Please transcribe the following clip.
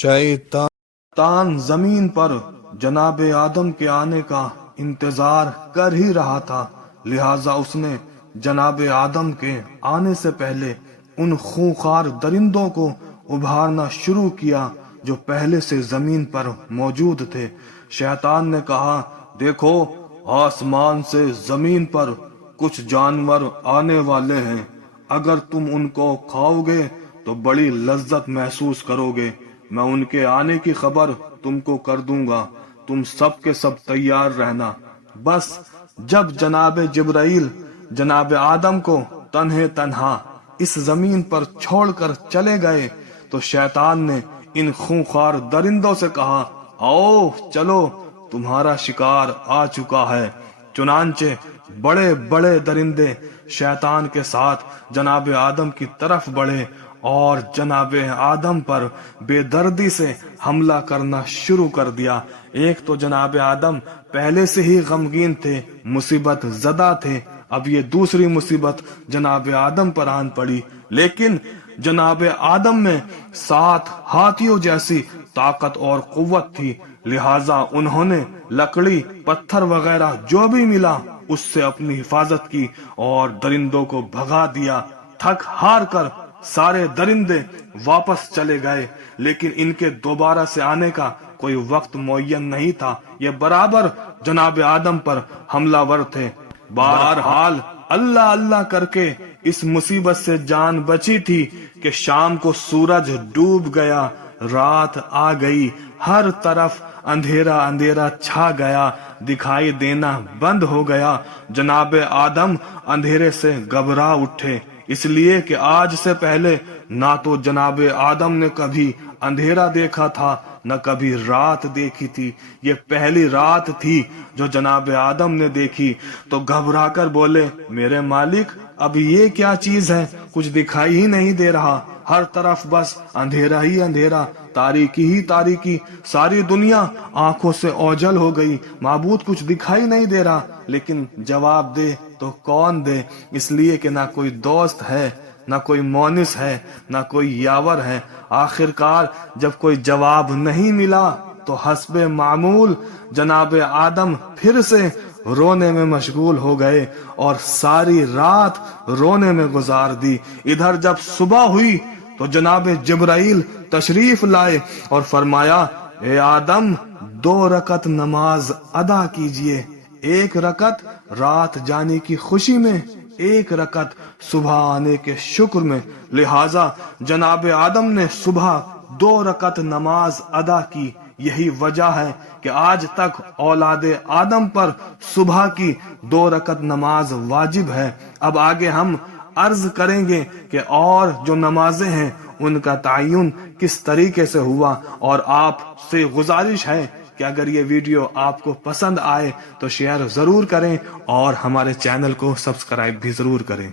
شیطان زمین پر جناب آدم کے آنے کا انتظار کر ہی رہا تھا، لہٰذا اس نے جناب آدم کے آنے سے پہلے ان خونخوار درندوں کو ابھارنا شروع کیا جو پہلے سے زمین پر موجود تھے۔ شیطان نے کہا، دیکھو آسمان سے زمین پر کچھ جانور آنے والے ہیں، اگر تم ان کو کھاؤ گے تو بڑی لذت محسوس کرو گے، میں ان کے آنے کی خبر تم کو کر دوں گا، تم سب کے سب تیار رہنا۔ بس جب جناب جبرائیل جناب آدم کو تنہا اس زمین پر چھوڑ کر چلے گئے تو شیطان نے ان خونخوار درندوں سے کہا، آؤ چلو تمہارا شکار آ چکا ہے۔ چنانچہ بڑے بڑے درندے شیطان کے ساتھ جناب آدم کی طرف بڑھے اور جناب آدم پر بے دردی سے حملہ کرنا شروع کر دیا۔ ایک تو جناب آدم پہلے سے ہی غمگین تھے، مصیبت زدہ تھے، اب یہ دوسری مصیبت جناب آدم پر آن پڑی، لیکن جناب آدم میں 7 ہاتھیوں جیسی طاقت اور قوت تھی، لہٰذا انہوں نے لکڑی پتھر وغیرہ جو بھی ملا اس سے اپنی حفاظت کی اور درندوں کو بھگا دیا۔ تھک ہار کر سارے درندے واپس چلے گئے، لیکن ان کے دوبارہ سے آنے کا کوئی وقت معین نہیں تھا، یہ برابر جناب آدم پر حملہ ور تھے۔ بہرحال اللہ اللہ کر کے اس مصیبت سے جان بچی تھی کہ شام کو سورج ڈوب گیا، رات آ گئی، ہر طرف اندھیرا اندھیرا چھا گیا، دکھائی دینا بند ہو گیا۔ جناب آدم اندھیرے سے گھبرا اٹھے، اس لیے کہ آج سے پہلے نہ تو جناب آدم نے کبھی اندھیرا دیکھا تھا نہ کبھی رات دیکھی تھی، یہ پہلی رات تھی جو جناب آدم نے دیکھی۔ تو گھبرا کر بولے، میرے مالک اب یہ کیا چیز ہے، کچھ دکھائی ہی نہیں دے رہا، ہر طرف بس اندھیرا ہی اندھیرا، تاریکی ہی تاریکی، ساری دنیا آنکھوں سے اوجھل ہو گئی، معبود کچھ دکھائی نہیں دے رہا۔ لیکن جواب دے تو کون دے، اس لیے کہ نہ کوئی دوست ہے، نہ کوئی مونس ہے، نہ کوئی یاور ہے۔ آخر کار جب کوئی جواب نہیں ملا تو حسب معمول جناب آدم پھر سے رونے میں مشغول ہو گئے اور ساری رات رونے میں گزار دی۔ ادھر جب صبح ہوئی تو جناب جبرائیل تشریف لائے اور فرمایا، اے آدم 2 رکعت نماز ادا کیجئے، 1 رکعت رات جانے کی خوشی میں، 1 رکعت صبح آنے کے شکر میں۔ لہٰذا جناب آدم نے صبح 2 رکعت نماز ادا کی۔ یہی وجہ ہے کہ آج تک اولاد آدم پر صبح کی 2 رکعت نماز واجب ہے۔ اب آگے ہم عرض کریں گے کہ اور جو نمازیں ہیں ان کا تعین کس طریقے سے ہوا، اور آپ سے گزارش ہے کہ اگر یہ ویڈیو آپ کو پسند آئے تو شیئر ضرور کریں اور ہمارے چینل کو سبسکرائب بھی ضرور کریں۔